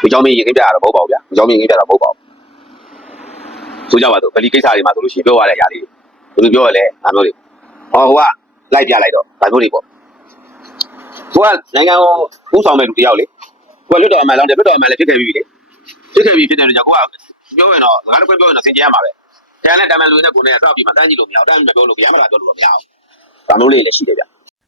ဒီကြောင့်မင်းရင်ခင်းပြရတာမဟုတ်ပါဘူးဗျာဒီကြောင့်မင်းရင်ခင်းပြတာမဟုတ်ပါဘူးဆိုကြပါတော့ဗလီကိစ္စတွေမှာဆိုလို့ရှိရင်ပြောရတဲ့အရာလေးဘယ်လိုပြောရလဲဒါမျိုးတွေဟောဟိုကလိုက်ပြလိုက်တော့ဒါမျိုးတွေပေါ့ကိုကနိုင်ငံကိုဥဆောင်မဲ့လူတယောက်လေကိုကလွတ်တော်အမှန်လောင်းတယ်လွတ်တော်အမှန်လည်းဖြစ်ခဲ့ပြီလေဖြစ်ခဲ့ပြီဖြစ်တယ်လို့ကြောင့်ကိုကပြောရင်တော့ငါတို့ပြောရင်တော့စင်ကြရမှာပဲတန်နဲ့တမန်လူနဲ့ကိုနဲ့ဆောက်ပြီးမှတန်းကြည့်လို့မရဘူးတန်းမပြောလို့ဗျာမလားပြောလို့တော့မရဘူးဒါမျိုးလေးလည်းရှိတယ်ဗျ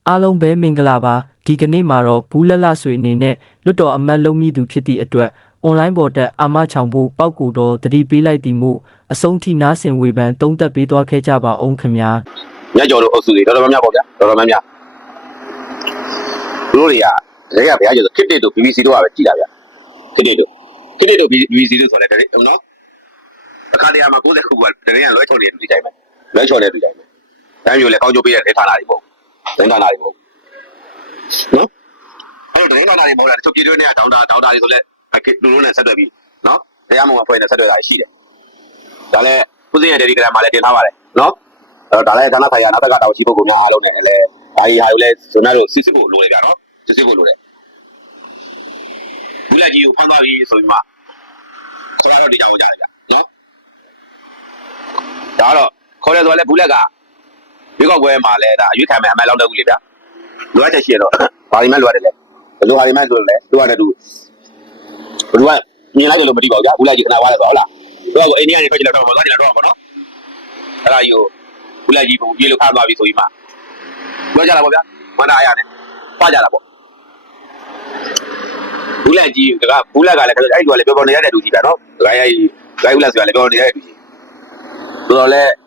အားလုံးပဲမင်္ဂလာပါဒီကနေ့မှာတော့ဘူးလလဆွေအနေနဲ့လွတ်တော်အမတ်လုံးမိသူဖြစ်သည့်အတွက်အွန်လိုင်းပေါ်တက်အာမချောင်ဖို့ပောက်ကူတော့တတိပေးလိုက်သည်မို့အဆုံးထိနားဆင်ဝေဖန်သုံးသက်ပေးသွားခဲ့ကြပါအောင်ခင်ဗျာမြတ်ကျော်တို့အုပ်စုတွေတော်တော်များများပေါ့ဗျာတော်တော်များများသူတို့တွေကတကယ်ကဘယ်ရကျတော့ခစ်တစ်တို့ BBC တို့ကပဲကြည်တာဗျာခစ်တစ်တို့ခစ်တစ်တို့ BBC တို့ဆိုလဲတကယ်နော်အခါတရမှာ60ခုကတကယ်ကလွှဲချော်နေတူကြိုင်မယ်လွှဲချော်နေတူကြိုင်မယ်တမ်းမျိုးလဲကောင်းကျိုးပေးတဲ့ဒေသနာတွေပေါ့ ဒေသနာတွေပေါ့နော်အဲ့တော့ဒေသနာတွေပေါ့လားတချို့ပြည်တွင်းတွေကဒေါင်တာဒေါင်တာတွေဆိုလဲအခစ်လူလုံးနဲ့ဆက်သွယ်ပြီးနော်တရားမဝင်ဖွဲ့နေဆက်သွယ်တာရှိတယ်ဒါလည်းဥစဉ်ရဲ့ Telegram မှာလည်းတင်ထားပါတယ်နော်အဲ့တော့ဒါလည်းဌာနဆိုင်ရာနောက်ဘက်ကတောင်ရှိပုဂ္ဂိုလ်များအားလုံးနဲ့လည်းဒါကြီးဟာကိုလည်းဇွန်နာတို့စစ်စစ်ဖို့လိုတယ်ဗျာနော်စစ်စစ်ဖို့လိုတယ်ဘူးလက်ကြီးကိုဖမ်းသွားပြီဆိုပြီးမှကျွန်တော်တို့ဒီကြောင်ကြတယ်ဗျာနော်ဒါကတော့ခေါ်တယ်ဆိုတော့လည်းဘူးလက်က ရွေးကောက်ပွဲမှာလည်းဒါအရွေးခံမယ်အမှန်လောက်တော့ဘူးလေဗျာလိုအပ်တဲ့ရှိရတော့ဘာဒီမှလိုအပ်တယ်လဲဘယ်လိုဟာဒီမှလိုလဲလိုအပ်တဲ့သူဘယ်လိုကမြင်လိုက်တယ်လို့မသိပါဘူးဗျာဘူးလက်ကြီးခဏဝါတယ်ဆိုဟုတ်လားသူကအိန္ဒိယနေထွက်ကြတယ်တော့ဟောသွားကြတယ်တော့ပေါ့နော်အဲ့ဒါယူဘူးလက်ကြီးပုံပြေလို့ခါသွားပြီဆိုပြီးမှပြောကြတာပေါ့ဗျာမန္တအားရတယ်ပွားကြတာပေါ့ဘူးလက်ကြီးကဘူးလက်ကလည်းအဲ့ဒီကလည်းပြောပြောနေရတဲ့လူကြီးကနော်ဒကာကြီးဒကာဘူးလက်ဆိုကလည်းပြောနေရတဲ့လူကြီးဆိုတော့လေဒီ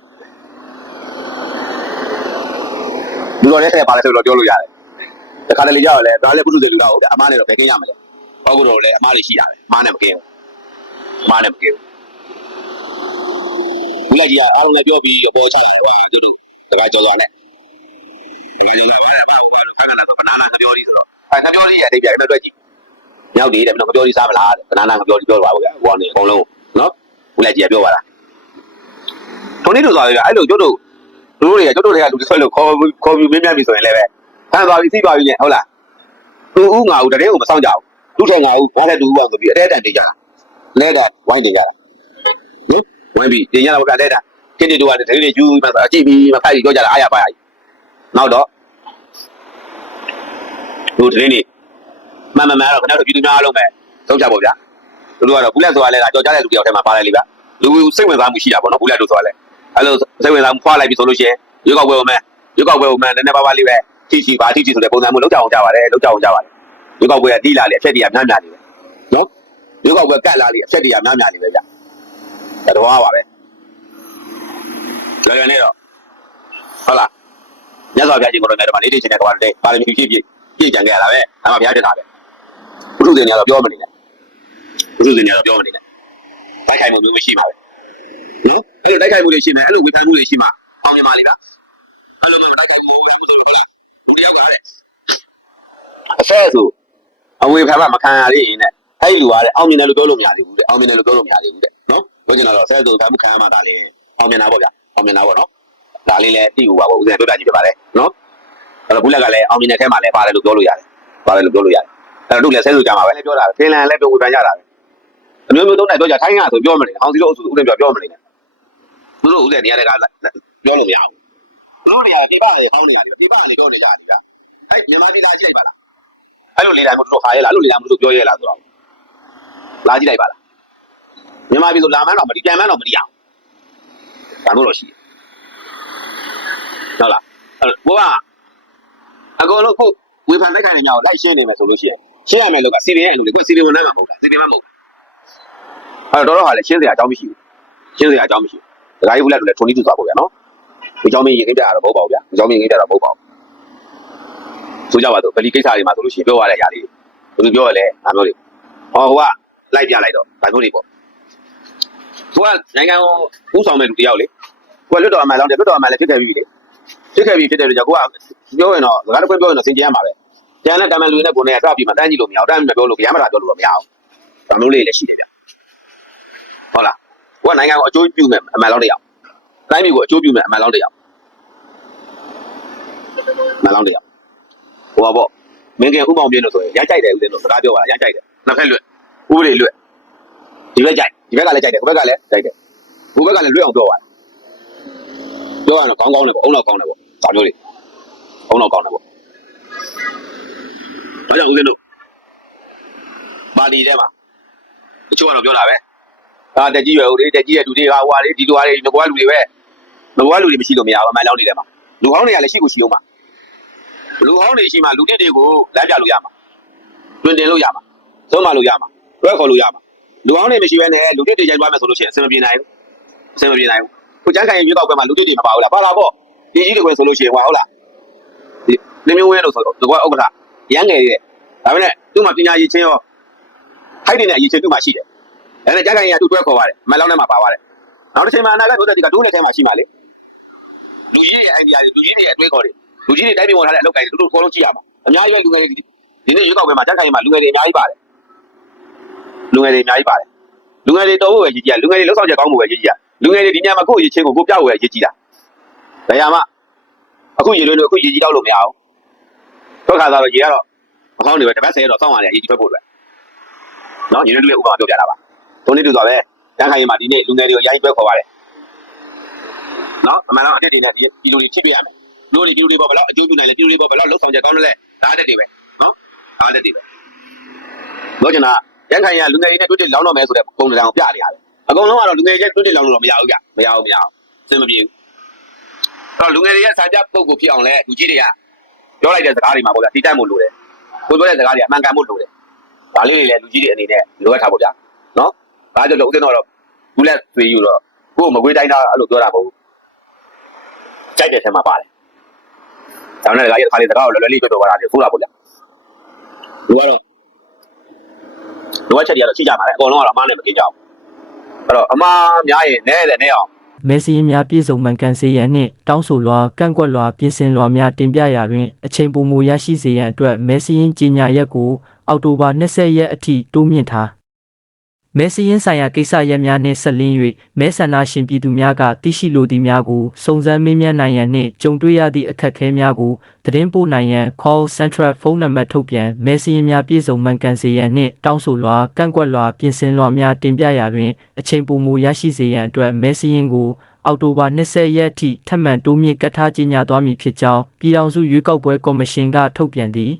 လိုနဲ့ထည့်ပါလဲဆိုတော့ပြောလို့ရတယ်တခါတလေကြောက်လဲဒါလည်းပုစုတဲ့လူကဟုတ်တယ်အမားနဲ့တော့ဘယ်ကင်းရမလဲဟောကတော့လေအမားလေးရှိတာပဲအမားနဲ့မကင်းဘူးအမားနဲ့မကင်းဘူးဘူးလက်ကြီးကအားလုံးလည်းပြောပြီးအပေါ်ချတယ်ကွာသူတို့တကယ်ကြော်သွားနဲ့ဒီလိုလာပဲဘာဘာလို့ခက်ခက်လာတော့ဘနာနာကပြောနေဆိုတော့အဲကပြောနေရဲ့အတိတ်ပြတွက်ကြည့်မြောက်ဒီတဲ့ဘယ်တော့ကပြောနေစားမလားဘနာနာကပြောနေပြောတော့ပါဗျာဘောနေအကုန်လုံးနော်ဘူးလက်ကြီးကပြောသွားတာထုံးနေလို့သွားပြီဗျအဲ့လိုကျုပ်တို့ တို့တွေကကျုပ်တို့တွေကလူတွေဆွဲလို့ခေါ်ခေါ်ပြီးမင်းမြန်ပြီဆိုရင်လည်းပဲဖန်သွားပြီစီးသွားပြီနဲ့ဟုတ်လားသူဦးငါဦးတတဲ့ကိုမဆောင်ကြဘူးလူထဲငါဦးငါတဲ့သူဦးအောင်ဆိုပြီးအတဲတန်တင်ကြတာလဲတာဝိုင်းတင်ကြတာနော်ဝိုင်းပြီးတင်ကြတာဘကလဲတာခင်းတွေတို့ကတတိတွေယူမှအကြည့်ပြီးမဖိုက်ပြီးပြောကြတာအားရပါရနောက်တော့တို့တတိနေမမမတော့ခဏတော့ပြည်သူများအားလုံးပဲသုံးချပါဗျာတို့ကတော့ဘူးလက်ဆိုတာလဲကကြော်ကြတဲ့လူတယောက်ထဲမှာပါလိုက်လေဗျာလူစိတ်ဝင်စားမှုရှိတာပေါ့နော်ဘူးလက်တို့ဆိုတာလဲ အဲ့လိုစိတ်ဝင်စားမှုဖွာလိုက်ပြီဆိုလို့ရှိရင်ရွေးကောက်ပွဲဝင်မယ်ရွေးကောက်ပွဲဝင်မယ်နည်းနည်းပါးပါးလေးပဲထိချီပါထိချီဆိုတဲ့ပုံစံမျိုးလောက်ကြအောင်ကြပါတယ်လောက်ကြအောင်ကြပါတယ်ရွေးကောက်ပွဲကတီးလာလေအဖြက်တွေကများများနေပဲနော်ရွေးကောက်ပွဲကတ်လာလေအဖြက်တွေကများများနေပဲဗျာဒါတော့ပါပဲလွယ်လွယ်နဲ့တော့ဟုတ်လားမြတ်စွာဘုရားရှင်ကိုယ်တော်မြတ်တော်မှာနေနေချင်းတဲ့ကွာတဲ့ပါရမီဖြည့်ဖြည့်ပြည့်ကြံခဲ့ရတာပဲဒါမှဘုရားတက်တာပဲဘုရုဇင်တွေကတော့ပြောမနေနဲ့ဘုရုဇင်တွေကတော့ပြောမနေနဲ့တိုက်ခိုက်မှုမျိုးမရှိပါဘူး နော်အဲ့လိုတိုက်ခိုက်မှုတွေရှိမယ်အဲ့လိုဝေဖန်မှုတွေရှိမှပေါင်းရမှာလေဗျအဲ့လိုမျိုးတိုက်ခိုက်မှုဝေဖန်မှုဆိုလို့ဟုတ်လားလူတယောက်ကတဲ့အဆဲဆိုအဝေဖန်မှမခံရသေးရင်တဲ့အဲ့ဒီလူကတဲ့အောင်မြင်တယ်လို့ပြောလို့မရသေးဘူးတဲ့အောင်မြင်တယ်လို့ပြောလို့မရသေးဘူးတဲ့နော်ပြောချင်တာတော့ဆဲဆိုဖန်မှုခံရမှဒါလေအောင်မြင်တာပေါ့ဗျအောင်မြင်တာပေါ့နော်ဒါလေးလည်းသိဖို့ပါပေါ့ဦးဇင်းတို့တာကြည့်ပြပါလေနော်အဲ့တော့ဘူးလက်ကလည်းအောင်မြင်တဲ့ထဲမှာလည်းပါတယ်လို့ပြောလို့ရတယ်ပါတယ်လို့ပြောလို့ရတယ်အဲ့တော့တို့လည်းဆဲဆိုကြမှာပဲလည်းပြောတာဖင်လန်လည်းပြောဝေဖန်ကြတာပဲအမျိုးမျိုးသုံးနိုင်ပြောကြထိုင်းရဆိုပြောမနေအောင်စီလို့အုပ်စုဦးဇင်းပြောပြောမနေနဲ့ သူတို့ဦးဇင်းနေရာတွေကပြောလို့မရဘူးသူတို့တွေကပြပတွေဖောင်းနေရတယ်ပြပတွေပြောနေကြတယ်ဗျအဲ့မြန်မာပြည်သားကြည့်လိုက်ပါလားအဲ့လိုလေတိုင်းမတို့ခါရဲလားအဲ့လိုလေတိုင်းမတို့ပြောရဲလားဆိုတော့လာကြည့်လိုက်ပါလားမြန်မာပြည်ဆိုလာမှန်းတော့မဒီပြန်မှန်းတော့မဒီအောင်ဒါမျိုးတော့ရှိတယ်ဟုတ်လားအဲ့တော့ကိုကအကုန်လုံးခုဝေဖန်တိုက်ခိုင်းနေကြအောင်လိုက်ရှင်းနေမယ်ဆိုလို့ရှိရင်ရှင်းရမယ်လို့ကစီပင်ရဲ့အလုပ်လေးကိုစီပင်ဝန်ထမ်းမှာမဟုတ်တာစီပင်မှာမဟုတ်အဲ့တော့တော့ဟာလေရှင်းစရာအကြောင်းမရှိဘူးရှင်းစရာအကြောင်းမရှိဘူး ဒကာကြီးဘူးလက်တို့လည်းထုံနေသူသွားပေါ့ဗျာနော်ဒီကြောင်းမင်းရင်ခင်းပြရတော့မဟုတ်ပါဘူးဗျာဒီကြောင်းမင်းရင်ခင်းပြတာမဟုတ်ပါဘူးဆိုကြပါတော့ဗလီကိစ္စတွေမှာဆိုလို့ရှိရင်ပြောရတဲ့အရာလေးဘယ်လိုပြောရလဲဒါမျိုးတွေဟောဟိုကလိုက်ပြလိုက်တော့ဒါမျိုးတွေပေါ့ဟိုကနိုင်ငံကိုဥဆောင်တဲ့လူတယောက်လေကိုကလွတ်တော်အမှန်လောင်းတယ်လွတ်တော်အမှန်လည်းဖြစ်ခဲ့ပြီလေဖြစ်ခဲ့ပြီဖြစ်တယ်လို့ကြောင့်ကိုကပြောရင်တော့စကားတစ်ခွန်းပြောရင်တော့စင်ကြရမှာပဲကျန်တဲ့တမန်လူတွေနဲ့ကိုယ်နဲ့စပြီးမှတန်းကြည့်လို့မရဘူးတန်းပြီးမပြောလို့ဗျာမတာပြောလို့တော့မရဘူးဒါမျိုးလေးလည်းရှိတယ်ဗျဟုတ်လား ကိုကနိုင်ငံကိုအကျိုးပြုမဲ့အမှန်လောက်တစ်ယောက်တိုင်းပြည်ကိုအကျိုးပြုမဲ့အမှန်လောက်တစ်ယောက်အမှန်လောက်တစ်ယောက်ဟိုပါပေါ့မင်းကဥမောင်ပြင်းလို့ဆိုရင်ရမ်းကြိုက်တယ်ဦးဇင်းတို့စကားပြောပါလားရမ်းကြိုက်တယ်နှစ်ဖက်လွတ်ဥပဒေလွတ်ဒီဘက်ကြိုက်ဒီဘက်ကလည်းကြိုက်တယ်ဟိုဘက်ကလည်းကြိုက်တယ်ဟိုဘက်ကလည်းလွတ်အောင်ပြောပါပြောရတော့ကောင်းကောင်းတယ်ပေါ့အုံတော့ကောင်းတယ်ပေါ့ဒါမျိုးလေးအုံတော့ကောင်းတယ်ပေါ့ဒါကြောင့်ဦးဇင်းတို့ပါတီထဲမှာတချို့ကတော့ပြောတာပဲ အာတက်ကြီးရွယ်ဦးလေတက်ကြီးရဲ့လူတွေကဟိုဟာလေဒီလူဟာလေငကွာလူတွေပဲငကွာလူတွေမရှိလို့မရဘူးအမှန်လောင်းနေတယ်မှာလူဟောင်းတွေကလည်းရှိကိုရှိအောင်ပါလူဟောင်းတွေရှိမှလူတစ်တွေကိုလမ်းပြလို့ရမှာတွင်တင်လို့ရမှာသုံးမလို့ရမှာတွဲခေါ်လို့ရမှာလူဟောင်းတွေမရှိဘဲနဲ့လူတစ်တွေရိုက်သွားမယ်ဆိုလို့ရှိရင်အဆင်မပြေနိုင်ဘူးအဆင်မပြေနိုင်ဘူးကိုကျန်းခိုင်ရွေးကောက်ပွဲမှာလူတစ်တွေမပါဘူးလားပါလာပေါ့ဒီကြီးတွေပဲဆိုလို့ရှိရင်ဟွာဟုတ်လားဒီနေမျိုးဝဲလို့ဆိုတော့ကွာဥက္ကဋ္ဌရမ်းငယ်သေးတယ်ဒါပေမဲ့သူ့မှာပညာရည်ချင်းရောထိုက်တဲ့အရေးချင်းသူ့မှာရှိတယ် ဒါနဲ့ကျန်းခိုင်ရသူ့တွဲခေါ်ပါတယ်မလောင်းထဲမှာပါပါတယ်နောက်တစ်ချိန်မှာအနာဂတ်မျိုးသက်ဒီကဒုနဲ့ထဲမှာရှိမှာလေလူကြီးရဲ့ idea တွေလူကြီးတွေရဲ့အတွေးခေါ်တွေလူကြီးတွေတိုင်းပြည်ဝင်ထားတဲ့အလုပ်ကိုင်တွေတို့တို့ခေါ်လို့ကြည့်ရမှာအများကြီးပဲလူငယ်တွေဒီနေ့ရွေးကောက်ပွဲမှာကျန်းခိုင်မှာလူငယ်တွေအများကြီးပါတယ်လူငယ်တွေအများကြီးပါတယ်လူငယ်တွေတော်ဖို့ပဲရည်ကြည်ရလူငယ်တွေလှုပ်ဆောင်ချက်ကောင်းဖို့ပဲရည်ကြည်ရလူငယ်တွေဒီညမှာကိုယ့်ရည်ချင်းကိုကိုပြဖို့ပဲရည်ကြည်တာဒါရမှအခုရည်လွန်းလို့အခုရည်ကြည်တော့လို့မရဘူးထွက်ခါသားတော့ရည်ကတော့အကောင်းတွေပဲတပတ်ဆယ်တော့စောင့်ရတယ်ရည်ကြည်ထွက်ဖို့အတွက်နော်ညီတို့တွေဥပမာပြောပြတာပါ တုံးလေးတူသွားပဲကျန်းခိုင်မှာဒီနေ့လူငယ်တွေကိုအရင်ပဲခေါ်ပါတယ်နော်အမှန်တော့အတက်တွေနဲ့ဒီလူတွေချိပြရမယ်လူတွေဒီလူတွေပေါ်ဘယ်တော့အကျိုးပြုနိုင်လဲဒီလူတွေပေါ်ဘယ်တော့လှုပ်ဆောင်ချက်ကောင်းလဲဒါအတက်တွေပဲနော်ဒါအတက်တွေပဲပြောချင်တာရန်ခိုင်ရလူငယ်တွေနဲ့တွေ့တွေ့လောင်းတော့မယ်ဆိုတဲ့ပုံစံကိုပြနေရတယ်အကုန်လုံးကတော့လူငယ်တွေတွေ့တွေ့လောင်းလို့မရဘူးကြမရဘူးမရဘူးစင်မပြေဘူးအဲ့တော့လူငယ်တွေရဲ့စာကြပုတ်ကိုဖြစ်အောင်လဲလူကြီးတွေကပြောလိုက်တဲ့စကားတွေမှာပေါ့ဗျာတိတက်မှုလိုတယ်ကိုပြောတဲ့စကားတွေအမှန်ကန်မှုလိုတယ်ဒါလေးတွေလည်းလူကြီးတွေအနေနဲ့လိုအပ်တာပေါ့ဗျာနော် ဒါကြောင့်ဦးသိန်းတော်တော့ဘူးလက်သွေးယူတော့ကိုယ်မကွေးတိုင်းတာအဲ့လိုပြောတာမဟုတ်ဘူးကြိုက်တဲ့ထဲမှာပါတယ်ဒါနဲ့လည်းခါလေးစကားကိုလွယ်လွယ်လေးပြောတော့ပါတာလေဆိုးတာပေါ့ဗျာလူကတော့လူအချက်တွေကတော့ရှိကြပါလေအကုန်လုံးကတော့အမားနဲ့မกินကြဘူးအဲ့တော့အမားများရင်နဲတယ်နဲအောင်မဲစရင်များပြည်စုံမှန်ကန်စေရန်နှင့်တောင်းဆိုလွှာကန့်ကွက်လွှာပြင်ဆင်လွှာများတင်ပြရာတွင်အချိန်ပိုမိုရရှိစေရန်အတွက်မဲစရင်ကြီးညာရက်ကိုအောက်တိုဘာ20ရက်အထိတိုးမြင့်ထား မဲစရင်ဆိုင်ရာကိစ္စရပ်များနှင့်ဆက်လင်း၍မဲဆန္ဒရှင်ပြည်သူများကသိရှိလိုသည့်များကိုစုံစမ်းမေးမြန်းနိုင်ရန်နှင့်ကြုံတွေ့ရသည့်အခက်အခဲများကိုသတင်းပို့နိုင်ရန် call central ဖုန်းနံပါတ်ထုတ်ပြန်မဲစရင်များပြည်စုံမှန်ကန်စေရန်နှင့်တောင်းဆိုလွှာကန့်ကွက်လွှာပြင်ဆင်လွှာများတင်ပြရာတွင်အချိန်ပိုမိုရရှိစေရန်အတွက်မဲစရင်ကိုအောက်တိုဘာ20ရက်အထိထပ်မံတိုးမြင့်ကတ်ထားကြေညာသွားမည်ဖြစ်ကြောင်းပြည်ထောင်စုရွေးကောက်ပွဲကော်မရှင်ကထုတ်ပြန်သည်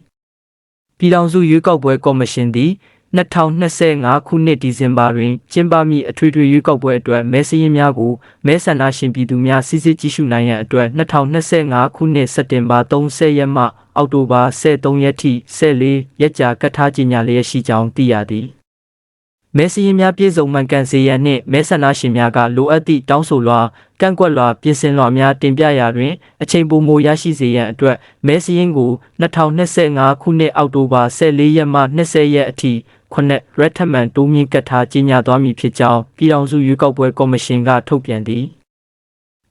ပြည်ထောင်စုရွေးကောက်ပွဲကော်မရှင်သည် 2025ခုနှစ်ဒီဇင်ဘာတွင်ကျင်းပမည့်အထွေထွေရွေးကောက်ပွဲအတွက်မဲစရင်းများကိုမဲဆန္ဒရှင်ပြည်သူများစစ်စစ်ကြည့်ရှုနိုင်ရန်အတွက်2025ခုနှစ်စက်တင်ဘာ30ရက်မှအောက်တိုဘာ13ရက်ထိ14ရက်ကြာကတ်ထားကြေညာလျက်ရှိကြောင်းသိရသည်မဲစရင်များပြည်စုံမှန်ကန်စေရန်နှင့်မဲဆန္ဒရှင်များကလိုအပ်သည့်တောင်းဆိုလွှာကန့်ကွက်လွှာပြင်ဆင်လွှာများတင်ပြရာတွင်အချိန်ပိုမိုရရှိစေရန်အတွက်မဲစရင်ကို2025ခုနှစ်အောက်တိုဘာ14ရက်မှ20ရက်အထိ ခုနှစ်ရက်ထမန်တိုးမြင့်ကတ်ထားကြေညာသွားမည်ဖြစ်ကြောင်းပြည်ထောင်စုရွေးကောက်ပွဲကော်မရှင်ကထုတ်ပြန်သည်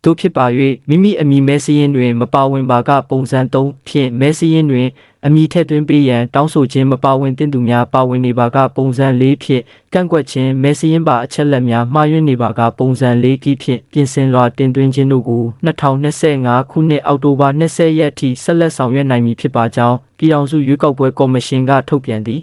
တို့ဖြစ်ပါ၍မိမိအမည်မဲစရင်တွင်မပါဝင်ပါကပုံစံ3ဖြင့်မဲစရင်တွင်အမည်ထည့်သွင်းပေးရန်တောင်းဆိုခြင်းမပါဝင်သင့်သူများပါဝင်နေပါကပုံစံ၄ဖြင့်ကန့်ကွက်ခြင်းမဲစရင်ပါအချက်လက်များမှားယွင်းနေပါကပုံစံ၄ကီးဖြင့်ပြင်ဆင်လွှာတင်သွင်းခြင်းတို့ကို2025ခုနှစ်အောက်တိုဘာ20ရက်အထိဆက်လက်ဆောင်ရွက်နိုင်မည်ဖြစ်ပါကြောင်းပြည်ထောင်စုရွေးကောက်ပွဲကော်မရှင်ကထုတ်ပြန်သည်